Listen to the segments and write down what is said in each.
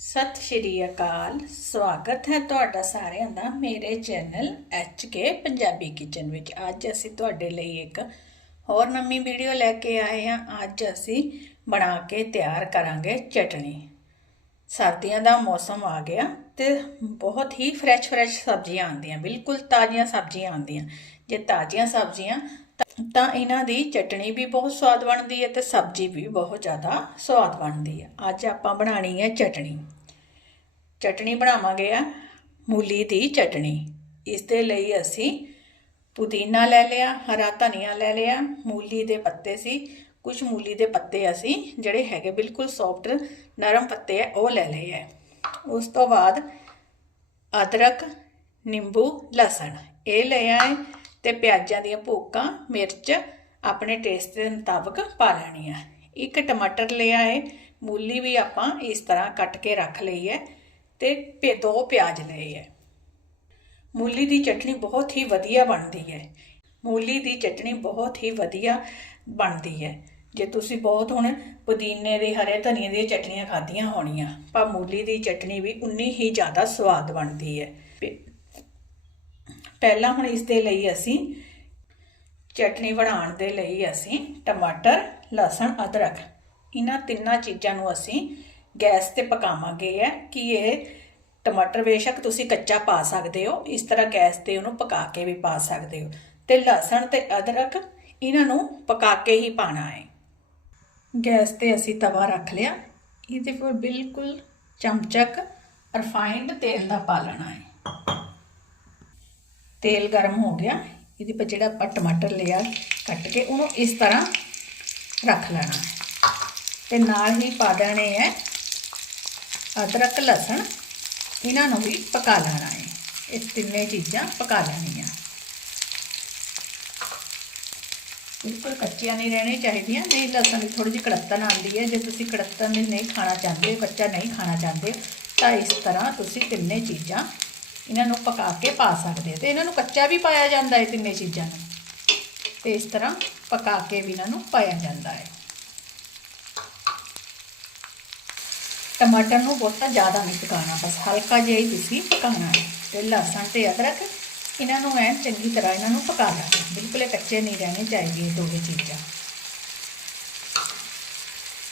ਸਤਿ ਸ਼੍ਰੀ ਅਕਾਲ, ਸਵਾਗਤ ਹੈ ਤੁਹਾਡਾ ਸਾਰਿਆਂ ਦਾ ਮੇਰੇ ਚੈਨਲ ਕੇ ਪੰਜਾਬੀ ਕਿਚਨ ਵਿੱਚ। ਅੱਜ ਅਸੀਂ ਤੁਹਾਡੇ ਲਈ ਇੱਕ ਹੋਰ ਨਵੀਂ ਵੀਡੀਓ ਲੈ ਕੇ ਆਏ ਹਾਂ। ਅੱਜ ਅਸੀਂ ਬਣਾ ਕੇ ਤਿਆਰ ਕਰਾਂਗੇ ਚਟਣੀ ਸਰਦੀਆਂ ਦਾ ਮੌਸਮ ਆ ਗਿਆ ਤੇ ਬਹੁਤ ਹੀ ਫਰੈਸ਼ ਫਰੈਸ਼ ਸਬਜ਼ੀਆਂ ਆਉਂਦੀਆਂ, ਬਿਲਕੁਲ ਤਾਜ਼ੀਆਂ ਸਬਜ਼ੀਆਂ ਆਉਂਦੀਆਂ। ਜੇ ਤਾਜ਼ੀਆਂ ਸਬਜ਼ੀਆਂ ਤਾਂ- ਇਹਨਾਂ ਦੀ ਚਟਣੀ ਵੀ ਬਹੁਤ ਸਵਾਦ ਬਣਦੀ ਹੈ ਤੇ ਸਬਜ਼ੀ ਵੀ ਬਹੁਤ ਜ਼ਿਆਦਾ ਸਵਾਦ ਬਣਦੀ ਹੈ। ਅੱਜ ਆਪਾਂ ਬਣਾਣੀ ਹੈ ਚਟਣੀ। ਚਟਣੀ ਬਣਾਵਾਂਗੇ ਆ, ਮੂਲੀ ਦੀ ਚਟਣੀ। ਇਸ ਦੇ ਲਈ ਅਸੀਂ ਪੁਦੀਨਾ ਲੈ ਲਿਆ, ਹਰਾ ਧਨੀਆ ਲੈ ਲਿਆ, ਮੂਲੀ ਦੇ ਪੱਤੇ ਸੀ। ਕੁਝ ਮੂਲੀ ਦੇ ਪੱਤੇ ਅਸੀਂ ਜਿਹੜੇ ਹੈਗੇ ਬਿਲਕੁਲ ਸੌਫਟ ਨਰਮ ਪੱਤੇ ਆ, ਉਹ ਲੈ ਲਏ ਹੈ ਉਸ ਤੋਂ ਬਾਅਦ ਅਦਰਕ, ਨਿੰਬੂ, ਲਸਣ ਇਹ ਲਿਆ ਆਏ ਤੇ ਪਿਆਜ਼ਾਂ ਦੀਆਂ ਭੋਕਾਂ ਮਿਰਚ ਆਪਣੇ ਟੇਸਟ ਦੇ ਮੁਤਾਬਕ ਪਾ ਲੈਣੀ ਹੈ ਇੱਕ ਟਮਾਟਰ ਲਿਆ ਹੈ ਮੂਲੀ ਵੀ ਆਪਾਂ ਇਸ ਤਰ੍ਹਾਂ ਕੱਟ ਕੇ ਰੱਖ ਲਈ ਹੈ ਤੇ ਪੇ ਦੋ ਪਿਆਜ਼ ਲਏ ਹੈ ਮੂਲੀ ਦੀ ਚਟਣੀ ਬਹੁਤ ਹੀ ਵਧੀਆ ਬਣਦੀ ਹੈ ਮੂਲੀ ਦੀ ਚਟਣੀ ਬਹੁਤ ਹੀ ਵਧੀਆ ਬਣਦੀ ਹੈ ਜੇ ਤੁਸੀਂ ਬਹੁਤ ਹੁਣ ਪੁਦੀਨੇ ਦੇ, ਹਰੇ ਧਨੀਏ ਦੀਆਂ ਚਟਣੀਆਂ ਖਾਧੀਆਂ ਹੋਣੀਆਂ ਪਰ ਮੂਲੀ ਦੀ ਚਟਣੀ ਵੀ ਉਨੀ ਹੀ ਜ਼ਿਆਦਾ ਸਵਾਦ ਬਣਦੀ ਹੈ ਪਹਿਲਾਂ ਹੁਣ ਇਸ ਦੇ ਲਈ ਅਸੀਂ ਚਟਨੀ ਬਣਾਉਣ ਦੇ ਲਈ ਅਸੀਂ ਟਮਾਟਰ, ਲਸਣ, ਅਦਰਕ ਇਹਨਾਂ ਤਿੰਨਾਂ ਚੀਜ਼ਾਂ ਨੂੰ ਅਸੀਂ ਗੈਸ ਤੇ ਪਕਾਵਾਂਗੇ। ਹੈ ਕਿ ਇਹ ਟਮਾਟਰ ਬੇਸ਼ੱਕ ਤੁਸੀਂ ਕੱਚਾ ਪਾ ਸਕਦੇ ਹੋ, ਇਸ ਤਰ੍ਹਾਂ ਗੈਸ ਤੇ ਉਹਨੂੰ ਪਕਾ ਕੇ ਵੀ ਪਾ ਸਕਦੇ ਹੋ। ਤੇ ਲਸਣ ਤੇ ਅਦਰਕ ਇਹਨਾਂ ਨੂੰ ਪਕਾ ਕੇ ਹੀ ਪਾਣਾ ਹੈ। ਗੈਸ ਤੇ ਅਸੀਂ ਤਵਾ ਰੱਖ ਲਿਆ। ਇਹਦੇ ਪਰ ਬਿਲਕੁਲ ਚਮਚਕ ਰਿਫਾਈਨਡ ਤੇਲ ਦਾ ਪਾ ਲੈਣਾ ਹੈ। ਤੇਲ ਗਰਮ ਹੋ ਗਿਆ, ਇਹਦੇ ਪਰ ਜਿਹੜਾ ਆਪਾਂ ਟਮਾਟਰ ਲਿਆ, ਕੱਟ ਕੇ ਉਹਨੂੰ ਇਸ ਤਰ੍ਹਾਂ ਰੱਖ ਲੈਣਾ ਹੈ। ਤੇ ਨਾਲ ਹੀ ਪਾ ਦੇਣੇ ਹੈ ਅਦਰਕ, ਲਸਣ, ਇਹਨਾਂ ਨੂੰ ਵੀ ਪਕਾ ਲੈਣਾ ਹੈ। ਇਹ ਤਿੰਨੇ ਚੀਜ਼ਾਂ ਪਕਾ ਲੈਣੀਆਂ। ਬਿਲਕੁਲ ਕੱਚੀਆਂ ਨਹੀਂ ਰਹਿਣੀਆਂ ਚਾਹੀਦੀਆਂ, ਨਹੀਂ ਲਸਣ ਦੀ ਥੋੜੀ ਜਿਹੀ ਕੜੱਤਨ ਆਉਂਦੀ ਹੈ। ਜੇ ਤੁਸੀਂ ਕੜੱਤਨ ਨਹੀਂ ਖਾਣਾ ਚਾਹੁੰਦੇ, ਕੱਚਾ ਨਹੀਂ ਖਾਣਾ ਚਾਹੁੰਦੇ, ਤਾਂ ਇਸ ਤਰ੍ਹਾਂ ਤੁਸੀਂ ਤਿੰਨੇ ਚੀਜ਼ਾਂ ਇਹਨਾਂ ਨੂੰ ਪਕਾ ਕੇ ਪਾ ਸਕਦੇ ਹੋ ਤੇ ਇਹਨਾਂ ਨੂੰ ਕੱਚਾ ਵੀ ਪਾਇਆ ਜਾਂਦਾ ਹੈ ਤਿੰਨੇ ਚੀਜ਼ਾਂ ਨੂੰ। ਤੇ ਇਸ ਤਰ੍ਹਾਂ ਪਕਾ ਕੇ ਵੀ ਇਹਨਾਂ ਨੂੰ ਪਾਇਆ ਜਾਂਦਾ ਹੈ। ਟਮਾਟਰ ਨੂੰ ਬਹੁਤਾ ਜ਼ਿਆਦਾ ਨਹੀਂ ਪਕਾਉਣਾ, ਬਸ ਹਲਕਾ ਜਿਹਾ ਹੀ ਤੁਸੀਂ ਪਕਾਉਣਾ ਹੈ ਤੇ ਲਸਣ ਤੇ ਅਦਰਕ ਇਹਨਾਂ ਨੂੰ ਐਨ ਚੰਗੀ ਤਰ੍ਹਾਂ ਇਹਨਾਂ ਨੂੰ ਪਕਾ ਲੈਣਾ ਬਿਲਕੁਲ ਇਹ ਕੱਚੇ ਨਹੀਂ ਰਹਿਣੇ ਚਾਹੀਦੇ ਇਹ ਦੋਵੇਂ ਚੀਜ਼ਾਂ।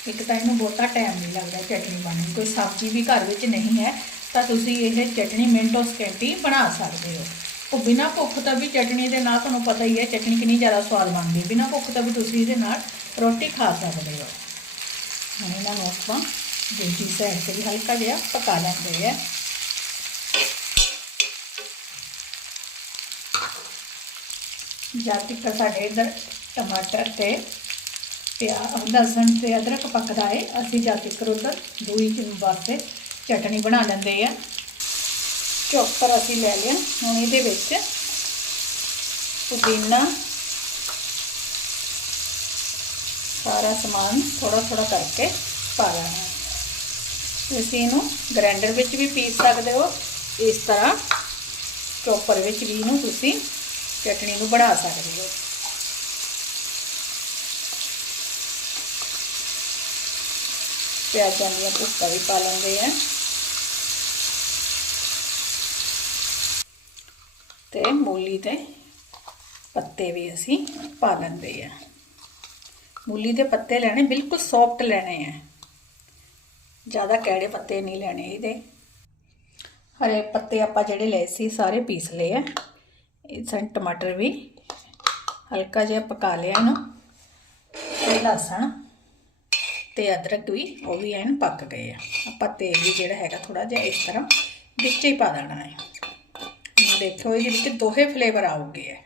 ਇੱਕ ਤਾਂ ਇਹਨੂੰ ਬਹੁਤਾ ਟਾਈਮ ਨਹੀਂ ਲੱਗਦਾ, ਚਟਨੀ ਬਣਨ ਕੋਈ ਸਬਜ਼ੀ ਵੀ ਘਰ ਵਿੱਚ ਨਹੀਂ ਹੈ। ਤਾਂ ਤੁਸੀਂ ਇਹ ਚਟਨੀ ਮਿੰਟੋ ਸਕਿੰਟੀ ਬਣਾ ਸਕਦੇ ਹੋ। ਉਹ ਬਿਨਾ ਭੁੱਖ ਤੋਂ ਵੀ ਚਟਨੀ ਦੇ ਨਾਲ ਤੁਹਾਨੂੰ ਪਤਾ ਹੀ ਹੈ ਚਟਨੀ ਕਿੰਨੀ ਜ਼ਿਆਦਾ ਸਵਾਦ ਬਣਦੀ ਹੈ। ਬਿਨਾ ਭੁੱਖ ਤੋਂ ਵੀ ਤੁਸੀਂ ਇਹਦੇ ਨਾਲ ਰੋਟੀ ਖਾ ਸਕਦੇ ਹੋ। ਹੁਣ ਇਹਨਾਂ ਨੂੰ ਆਪਾਂ ਦੂਜੀ ਸਾਈਡ ਤੇ ਵੀ ਹਲਕਾ ਜਿਹਾ ਪਕਾ ਲੈਂਦੇ ਆ ਜਦ ਤੱਕ ਸਾਡੇ ਇਧਰ ਟਮਾਟਰ ਤੇ ਪਿਆਜ਼ ਲਸਣ ਤੇ ਅਦਰਕ ਪੱਕਦਾ ਹੈ, ਅਸੀਂ ਜਦ ਤੱਕ ਉਧਰ ਦੂਈ ਚ ਵਾਸਤੇ ਚਟਣੀ ਬਣਾ ਲੈਂਦੇ ਆ। ਚੋਪਰ ਅਸੀਂ ਲੈ ਲਿਆ ਹੁਣ ਇਹਦੇ ਵਿੱਚ। ਪੁਦੀਨਾ। ਸਾਰਾ ਸਮਾਨ ਥੋੜਾ ਥੋੜਾ ਕਰਕੇ ਪਾ ਲੈਣਾ। ਹੈ ਤੁਸੀਂ ਇਹਨੂੰ ਗ੍ਰਾਈਂਡਰ ਵਿੱਚ ਵੀ ਪੀਸ ਸਕਦੇ ਹੋ। ਇਸ ਤਰ੍ਹਾਂ ਚੌਪਰ ਵਿੱਚ ਵੀ ਇਹਨੂੰ ਤੁਸੀਂ ਚਟਣੀ ਨੂੰ ਬਣਾ ਸਕਦੇ ਹੋ। ਪਿਆਜ਼ਾਂ ਦੀਆਂ ਭੁੱਕਾਂ ਵੀ ਪਾ ਲੈਂਦੇ ਆ। ਤੇ ਮੂਲੀ ਦੇ ਪੱਤੇ ਵੀ ਅਸੀਂ ਪਾ ਲੈਂਦੇ ਆ ਮੂਲੀ ਦੇ ਪੱਤੇ ਲੈਣੇ ਬਿਲਕੁਲ ਸੌਫਟ ਲੈਣੇ ਆ। ਜ਼ਿਆਦਾ ਕੈੜੇ ਪੱਤੇ ਨਹੀਂ ਲੈਣੇ ਇਹਦੇ। ਹਰੇ ਪੱਤੇ ਆਪਾਂ ਜਿਹੜੇ ਲਏ ਸੀ ਸਾਰੇ ਪੀਸ ਲਏ ਆ। ਇਹ ਟਮਾਟਰ ਵੀ ਹਲਕਾ ਜਿਹਾ ਪਕਾ ਲਿਆ ਇਹਨੂੰ ਤੇ ਲਸਣ ਤੇ ਅਦਰਕ ਵੀ ਉਹ ਵੀ ਐਨ ਪੱਕ ਗਏ ਆ। ਆਪਾਂ ਤੇਲ ਵੀ ਜਿਹੜਾ ਹੈਗਾ ਥੋੜਾ ਜਿਹਾ ਇਸ ਤਰ੍ਹਾਂ ਵਿੱਚ ਹੀ ਪਾ ਦੇਣਾ ਹੈ। ਦੇਖੋ ਇਹਦੇ ਵਿੱਚ ਦੋਹੇ ਫਲੇਵਰ ਆਉਗੇ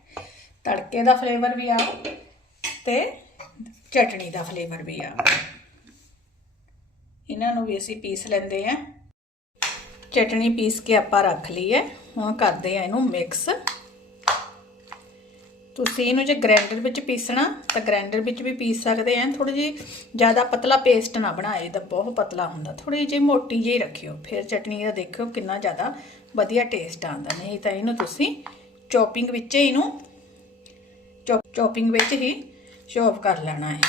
ਤੜਕੇ ਦਾ ਫਲੇਵਰ ਵੀ ਆ ਤੇ ਚਟਣੀ ਦਾ ਫਲੇਵਰ ਵੀ ਆ। ਇਹਨਾਂ ਨੂੰ ਵੀ ਅਸੀਂ ਪੀਸ ਲੈਂਦੇ ਆ ਚਟਣੀ ਪੀਸ ਕੇ ਆਪਾਂ ਰੱਖ ਲਈ ਹੈ ਹੁਣ ਕਰਦੇ ਆ ਇਹਨੂੰ ਮਿਕਸ ਤੁਸੀਂ ਇਹਨੂੰ ਜੇ ਗ੍ਰਾਈਂਡਰ ਵਿੱਚ ਪੀਸਣਾ, ਤਾਂ ਗ੍ਰਾਈਂਡਰ ਵਿੱਚ ਵੀ ਪੀਸ ਸਕਦੇ ਆ ਥੋੜੀ ਜਿਹੀ ਜ਼ਿਆਦਾ ਪਤਲਾ ਪੇਸਟ ਨਾ ਬਣਾਏ ਤਾਂ ਬਹੁਤ ਪਤਲਾ ਹੁੰਦਾ। ਥੋੜੀ ਜਿਹੀ ਮੋਟੀ ਜਿਹੀ ਰੱਖਿਓ। ਫਿਰ ਚਟਨੀ ਦਾ ਦੇਖਿਓ ਕਿੰਨਾ ਜ਼ਿਆਦਾ ਵਧੀਆ ਟੇਸਟ ਆਉਂਦਾ ਨਹੀਂ ਤਾਂ ਇਹਨੂੰ ਤੁਸੀਂ ਚੌਪਿੰਗ ਵਿੱਚ ਹੀ ਇਹਨੂੰ ਚੌਪਿੰਗ ਵਿੱਚ ਹੀ ਸ਼ੋਪ ਕਰ ਲੈਣਾ ਹੈ।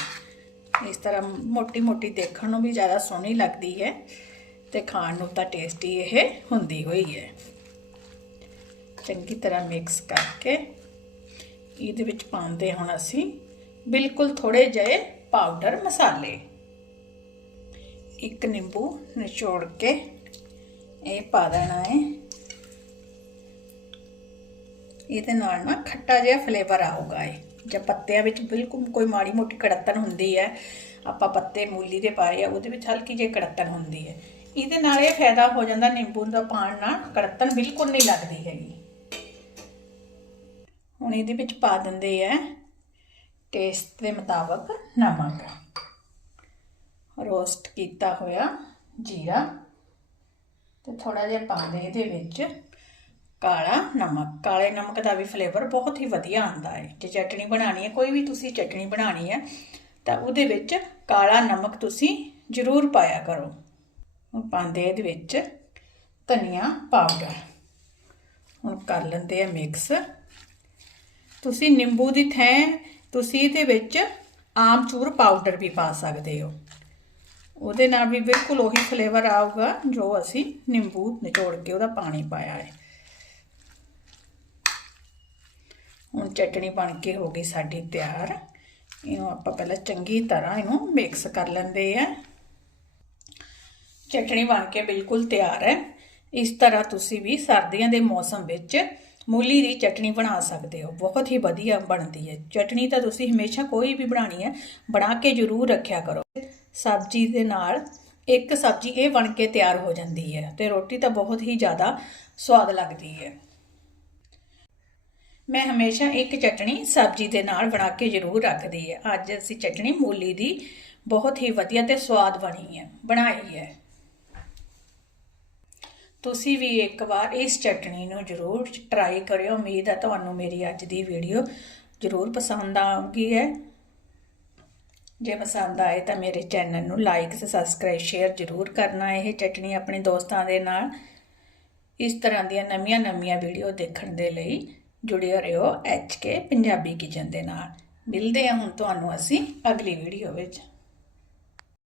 ਇਸ ਤਰ੍ਹਾਂ ਮੋਟੀ ਮੋਟੀ ਦੇਖਣ ਨੂੰ ਵੀ ਜ਼ਿਆਦਾ ਸੋਹਣੀ ਲੱਗਦੀ ਹੈ ਤੇ ਖਾਣ ਨੂੰ ਤਾਂ ਟੇਸਟੀ ਇਹ ਹੁੰਦੀ ਹੋਈ ਹੈ। ਚੰਗੀ ਤਰ੍ਹਾਂ ਮਿਕਸ ਕਰਕੇ ਇਹਦੇ ਵਿੱਚ ਪਾਉਂਦੇ ਹੁਣ ਅਸੀਂ ਬਿਲਕੁਲ ਥੋੜੇ ਜਿਹੇ ਪਾਊਡਰ ਮਸਾਲੇ। ਇੱਕ ਨਿੰਬੂ ਨਿਚੋੜ ਕੇ ਇਹ ਪਾ ਦੇਣਾ ਹੈ। ਇਹਦੇ ਨਾਲ ਨਾ ਖੱਟਾ ਜਿਹਾ ਫਲੇਵਰ ਆਊਗਾ ਇਹ। ਜਾਂ ਪੱਤਿਆਂ ਵਿੱਚ ਬਿਲਕੁਲ ਕੋਈ ਮਾੜੀ ਮੋਟੀ ਕੜਤਨ ਹੁੰਦੀ ਹੈ, ਆਪਾਂ ਪੱਤੇ ਮੂਲੀ ਦੇ ਪਾਏ ਆ, ਉਹਦੇ ਵਿੱਚ ਹਲਕੀ ਜਿਹੀ ਕੜਤਨ ਹੁੰਦੀ ਹੈ। ਇਹਦੇ ਨਾਲ ਇਹ ਫਾਇਦਾ ਹੋ ਜਾਂਦਾ ਨਿੰਬੂ ਦਾ ਪਾਣ ਨਾਲ ਕੜਤਨ ਬਿਲਕੁਲ ਨਹੀਂ ਲੱਗਦੀ ਹੈਗੀ। ਹੁਣ ਇਹਦੇ ਵਿੱਚ ਪਾ ਦਿੰਦੇ ਆ ਟੇਸਟ ਦੇ ਮੁਤਾਬਕ ਨਮਕ। ਰੋਸਟ ਕੀਤਾ ਹੋਇਆ ਜੀਰਾ। ਤੇ ਥੋੜਾ ਜਿਹਾ ਪਾ ਦੇ ਇਹਦੇ ਵਿੱਚ। ਕਾਲਾ ਨਮਕ, ਕਾਲੇ ਨਮਕ ਦਾ ਵੀ ਫਲੇਵਰ ਬਹੁਤ ਹੀ ਵਧੀਆ ਆਉਂਦਾ ਹੈ। ਜੇ ਚਟਣੀ ਬਣਾਣੀ ਹੈ, ਕੋਈ ਵੀ ਤੁਸੀਂ ਚਟਣੀ ਬਣਾਣੀ ਹੈ, ਤਾਂ ਉਹਦੇ ਵਿੱਚ ਕਾਲਾ ਨਮਕ ਤੁਸੀਂ ਜ਼ਰੂਰ ਪਾਇਆ ਕਰੋ। ਹੁਣ ਪਾਉਂਦੇ ਇਹਦੇ ਵਿੱਚ ਧਨੀਆ ਪਾਊਡਰ ਹੁਣ ਕਰ ਲੈਂਦੇ ਆ ਮਿਕਸ ਤੁਸੀਂ ਨਿੰਬੂ ਦੀ ਥੈਂ, ਤੁਸੀਂ ਇਹਦੇ ਵਿੱਚ ਆਮਚੂਰ ਪਾਊਡਰ ਵੀ ਪਾ ਸਕਦੇ ਹੋ। ਉਹਦੇ ਨਾਲ ਵੀ ਬਿਲਕੁਲ ਉਹੀ ਫਲੇਵਰ ਆਊਗਾ ਜੋ ਅਸੀਂ ਨਿੰਬੂ ਨਿਚੋੜ ਕੇ ਉਹਦਾ ਪਾਣੀ ਪਾਇਆ ਹੈ। ਹੁਣ ਚਟਣੀ ਬਣ ਕੇ ਹੋ ਗਈ ਸਾਡੀ ਤਿਆਰ। ਇਹਨੂੰ ਆਪਾਂ ਪਹਿਲਾਂ ਚੰਗੀ ਤਰ੍ਹਾਂ ਇਹਨੂੰ ਮਿਕਸ ਕਰ ਲੈਂਦੇ ਆ। ਚਟਣੀ ਬਣ ਕੇ ਬਿਲਕੁਲ ਤਿਆਰ ਹੈ। ਇਸ ਤਰ੍ਹਾਂ ਤੁਸੀਂ ਵੀ ਸਰਦੀਆਂ ਦੇ ਮੌਸਮ ਵਿੱਚ ਮੂਲੀ ਦੀ ਚਟਣੀ ਬਣਾ ਸਕਦੇ ਹੋ। ਬਹੁਤ ਹੀ ਵਧੀਆ ਬਣਦੀ ਹੈ। ਚਟਣੀ ਤਾਂ ਤੁਸੀਂ ਹਮੇਸ਼ਾ ਕੋਈ ਵੀ ਬਣਾਣੀ ਹੈ, ਬਣਾ ਕੇ ਜ਼ਰੂਰ ਰੱਖਿਆ ਕਰੋ। ਸਬਜ਼ੀ ਦੇ ਨਾਲ ਇੱਕ ਸਬਜ਼ੀ ਇਹ ਬਣ ਕੇ ਤਿਆਰ ਹੋ ਜਾਂਦੀ ਹੈ ਤੇ ਰੋਟੀ ਤਾਂ ਬਹੁਤ ਹੀ ਜ਼ਿਆਦਾ ਸਵਾਦ ਲੱਗਦੀ ਹੈ। ਮੈਂ ਹਮੇਸ਼ਾ ਇੱਕ ਚਟਣੀ ਸਬਜ਼ੀ ਦੇ ਨਾਲ ਬਣਾ ਕੇ ਜ਼ਰੂਰ ਰੱਖਦੀ ਹੈ। ਅੱਜ ਅਸੀਂ ਚਟਣੀ ਮੂਲੀ ਦੀ ਬਹੁਤ ਹੀ ਵਧੀਆ ਤੇ ਸਵਾਦ ਬਣੀ ਹੈ, ਬਣਾਈ ਹੈ। ਤੁਸੀਂ ਵੀ ਇੱਕ ਵਾਰ ਇਸ ਚਟਣੀ ਨੂੰ ਜ਼ਰੂਰ ਟਰਾਈ ਕਰਿਓ। ਉਮੀਦ ਹੈ ਤੁਹਾਨੂੰ ਮੇਰੀ ਅੱਜ ਦੀ ਵੀਡੀਓ ਜ਼ਰੂਰ ਪਸੰਦ ਆਉਗੀ ਹੈ। ਜੇ ਪਸੰਦ ਆਏ ਤਾਂ ਮੇਰੇ ਚੈਨਲ ਨੂੰ ਲਾਈਕ ਤੇ ਸਬਸਕ੍ਰਾਈਬ ਸ਼ੇਅਰ ਜ਼ਰੂਰ ਕਰਨਾ ਇਹ ਚਟਣੀ ਆਪਣੇ ਦੋਸਤਾਂ ਦੇ ਨਾਲ। ਇਸ ਤਰ੍ਹਾਂ ਦੀਆਂ ਨਵੀਆਂ-ਨਵੀਆਂ ਵੀਡੀਓ ਦੇਖਣ ਦੇ ਲਈ ਜੁੜਿਓ ਰਹੋ ਐਚ ਕੇ ਪੰਜਾਬੀ ਕਿਚਨ ਦੇ ਨਾਲ। ਮਿਲਦੇ ਹਾਂ ਹੁਣ ਤੁਹਾਨੂੰ ਅਸੀਂ ਅਗਲੀ ਵੀਡੀਓ ਵਿੱਚ।